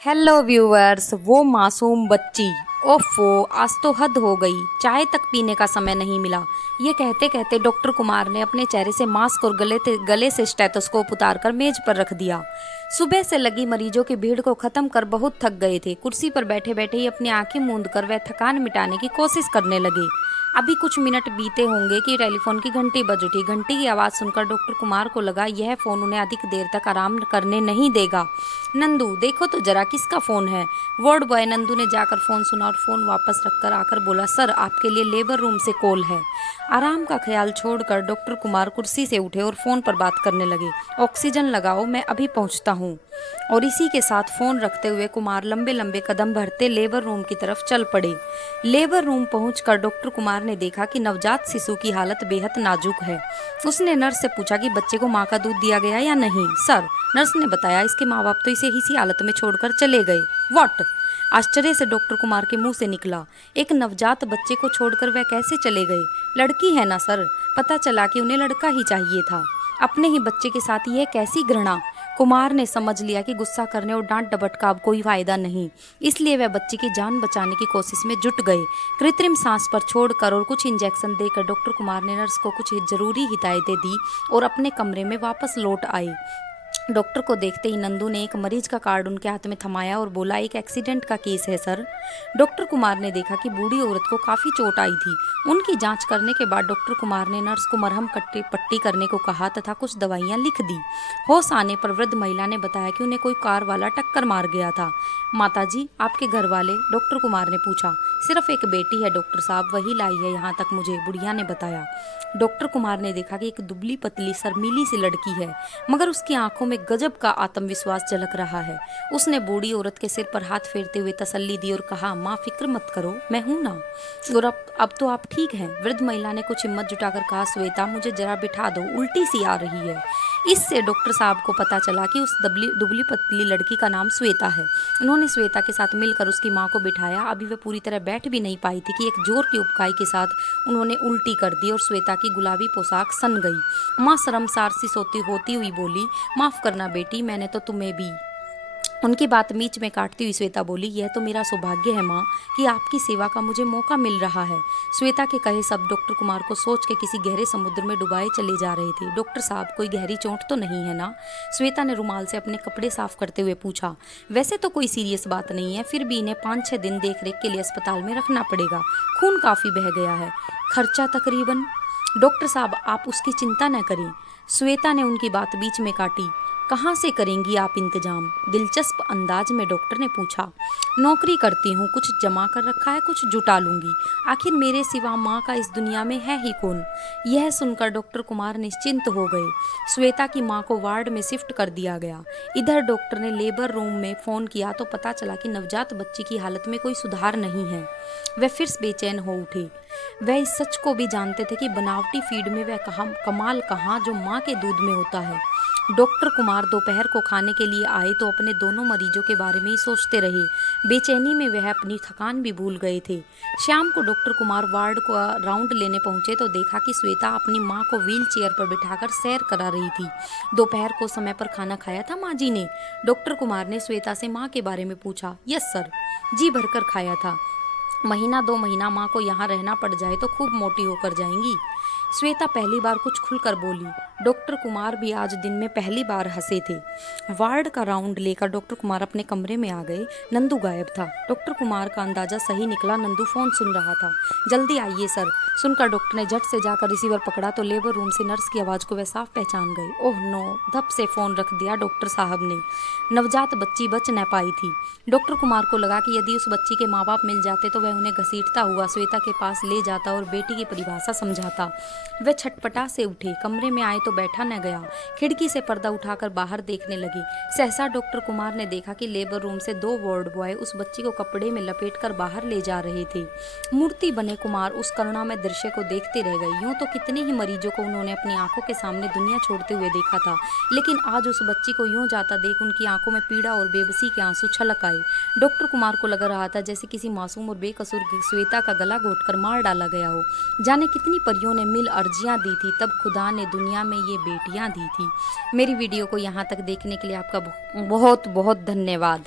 Hello viewers, वो मासूम बच्ची। ओफो, आज तो हद हो गई, चाय तक पीने का समय नहीं मिला। ये कहते कहते डॉक्टर कुमार ने अपने चेहरे से मास्क और गले से स्टेथोस्कोप उतारकर मेज पर रख दिया। सुबह से लगी मरीजों की भीड़ को खत्म कर बहुत थक गए थे। कुर्सी पर बैठे बैठे ही अपनी आंखें मूंद कर वह थकान मिटाने की कोशिश करने लगे। अभी कुछ मिनट बीते होंगे कि टेलीफोन की घंटी बज उठी। घंटी की आवाज़ सुनकर डॉक्टर कुमार को लगा यह फ़ोन उन्हें अधिक देर तक आराम करने नहीं देगा। नंदू, देखो तो जरा किसका फ़ोन है। वार्ड बॉय नंदू ने जाकर फ़ोन सुना और फ़ोन वापस रखकर आकर बोला, सर आपके लिए लेबर रूम से कॉल है। आराम का ख्याल छोड़कर डॉक्टर कुमार कुर्सी से उठे और फ़ोन पर बात करने लगे। ऑक्सीजन लगाओ, मैं अभी पहुंचता हूं। और इसी के साथ फ़ोन रखते हुए कुमार लंबे लंबे कदम भरते लेबर रूम की तरफ चल पड़े। लेबर रूम पहुंचकर डॉक्टर कुमार ने देखा कि नवजात शिशु की हालत बेहद नाजुक है। उसने नर्स से पूछा कि बच्चे को माँ का दूध दिया गया या नहीं। सर, नर्स ने बताया, इसके माँ बाप तो इसे इसी हालत में छोड़कर चले गए। व्हाट? आश्चर्य से डॉक्टर कुमार के मुंह से निकला। एक नवजात बच्चे को छोड़कर वह कैसे चले गए? लड़की है ना सर, पता चला कि उन्हें लड़का ही चाहिए था। अपने ही बच्चे के साथ यह कैसी घृणा। कुमार ने समझ लिया कि गुस्सा करने और डांट डपट का अब कोई फायदा नहीं, इसलिए वह बच्ची की जान बचाने की कोशिश में जुट गए। कृत्रिम सांस पर छोड़कर और कुछ इंजेक्शन देकर डॉक्टर कुमार ने नर्स को कुछ जरूरी हिदायतें दी और अपने कमरे में वापस लौट आए। डॉक्टर को देखते ही नंदू ने एक मरीज का कार्ड उनके हाथ में थमाया और बोला, एक एक्सीडेंट का केस है सर। डॉक्टर कुमार ने देखा कि बूढ़ी औरत को काफ़ी चोट आई थी। उनकी जांच करने के बाद डॉक्टर कुमार ने नर्स को मरहम पट्टी करने को कहा तथा कुछ दवाइयां लिख दी। होश आने पर वृद्ध महिला ने बताया कि उन्हें कोई कार वाला टक्कर मार गया था। माताजी, आपके घर वाले? डॉक्टर कुमार ने पूछा। सिर्फ एक बेटी है डॉक्टर साहब, वही लाई है यहाँ तक मुझे, बुढ़िया ने बताया। डॉक्टर कुमार ने देखा कि एक दुबली पतली शर्मीली सी लड़की है, मगर उसकी आंखों में गजब का आत्मविश्वास झलक रहा है। उसने बूढ़ी औरत के सिर पर हाथ फेरते हुए तसल्ली दी और कहा, माँ फिक्र मत करो, मैं हूं ना। और अब तो आप ठीक हैं। वृद्ध महिला ने कुछ हिम्मत जुटाकर कहा, श्वेता मुझे जरा बिठा दो, उल्टी सी आ रही है। इससे डॉक्टर साहब को पता चला कि उस दुबली पतली लड़की का नाम श्वेता है। उन्होंने श्वेता के साथ मिलकर उसकी माँ को बिठाया। अभी वह पूरी तरह बैठ भी नहीं पाई थी कि एक जोर की उबकाई के साथ उन्होंने उल्टी कर दी और श्वेता की गुलाबी पोशाक सन गई। माँ शर्मसार सी होती हुई बोली, माफ करना बेटी, मैंने तो तुम्हें भी। उनकी बात बीच में काटती हुई श्वेता बोली, यह तो मेरा सौभाग्य है माँ कि आपकी सेवा का मुझे मौका मिल रहा है। श्वेता के कहे शब्द डॉक्टर कुमार को सोच के किसी गहरे समुद्र में डुबाए चले जा रहे थे। डॉक्टर साहब, कोई गहरी चोट तो नहीं है ना? श्वेता ने रुमाल से अपने कपड़े साफ करते हुए पूछा। वैसे तो कोई सीरियस बात नहीं है, फिर भी इन्हें 5-6 दिन देख रेख के लिए अस्पताल में रखना पड़ेगा। खून काफ़ी बह गया है। खर्चा तकरीबन? डॉक्टर साहब, आप उसकी चिंता न करें। श्वेता ने उनकी बात बीच में काटी। कहाँ से करेंगी आप इंतजाम? दिलचस्प अंदाज में डॉक्टर ने पूछा। नौकरी करती हूँ, कुछ जमा कर रखा है, कुछ जुटा लूंगी। आखिर मेरे सिवा माँ का इस दुनिया में है ही कौन? यह सुनकर डॉक्टर कुमार निश्चिंत हो गए। श्वेता की माँ को वार्ड में शिफ्ट कर दिया गया। इधर डॉक्टर ने लेबर रूम में फ़ोन किया तो पता चला कि नवजात बच्ची की हालत में कोई सुधार नहीं है। वह फिर बेचैन हो उठे। वह इस सच को भी जानते थे कि बनावटी फीड में वह कमाल कहाँ जो माँ के दूध में होता है। डॉक्टर कुमार दोपहर को खाने के लिए आए तो अपने दोनों मरीजों के बारे में ही सोचते रहे। बेचैनी में वह अपनी थकान भी भूल गए थे। शाम को डॉक्टर कुमार वार्ड को राउंड लेने पहुंचे तो देखा कि श्वेता अपनी मां को व्हील चेयर पर बिठाकर सैर करा रही थी। दोपहर को समय पर खाना खाया था माँ जी ने? डॉक्टर कुमार ने श्वेता से माँ के बारे में पूछा। यस सर, जी भरकर खाया था। महीना 2 महीना माँ को यहाँ रहना पड़ जाए तो खूब मोटी होकर जाएंगी। श्वेता पहली बार कुछ खुलकर बोली। डॉक्टर कुमार भी आज दिन में पहली बार हंसे थे। वार्ड का राउंड लेकर डॉक्टर कुमार अपने कमरे में आ गए। नंदू गायब था। डॉक्टर कुमार का अंदाजा सही निकला, नंदू फोन सुन रहा था। जल्दी आइए सर, सुनकर डॉक्टर ने झट से जाकर रिसीवर पकड़ा तो लेबर रूम से नर्स की आवाज़ को वह साफ पहचान गए। ओह नो, धप से फ़ोन रख दिया डॉक्टर साहब ने। नवजात बच्ची बच न पाई थी। डॉक्टर कुमार को लगा कि यदि उस बच्ची के माँ बाप मिल जाते तो वह उन्हें घसीटता हुआ श्वेता के पास ले जाता और बेटी की परिभाषा समझाता। वह छटपटा से उठे। कमरे में आए तो बैठा न गया। खिड़की से पर्दा उठाकर बाहर देखने लगी। सहसा डॉक्टर कुमार ने देखा कि लेबर रूम से 2 वार्ड बॉय उस बच्ची को कपड़े में लपेटकर बाहर ले जा रहे थे। मूर्ति बने कुमार उस करुणामय दृश्य को देखते रह गए। यूं तो कितने ही मरीजों को उन्होंने अपनी आंखों के सामने दुनिया छोड़ते हुए देखा था, लेकिन आज उस बच्ची को यूं जाता देख उनकी आंखों में पीड़ा और बेबसी के आंसू छलक आए। डॉक्टर कुमार को लग रहा था जैसे किसी मासूम और बेकसूर श्वेता का गला घोटकर मार डाला गया हो। जाने कितनी परियों ने मिल अर्जियां दी थी, तब खुदा ने दुनिया में ये बेटियां दी थी। मेरी वीडियो को यहाँ तक देखने के लिए आपका बहुत बहुत धन्यवाद।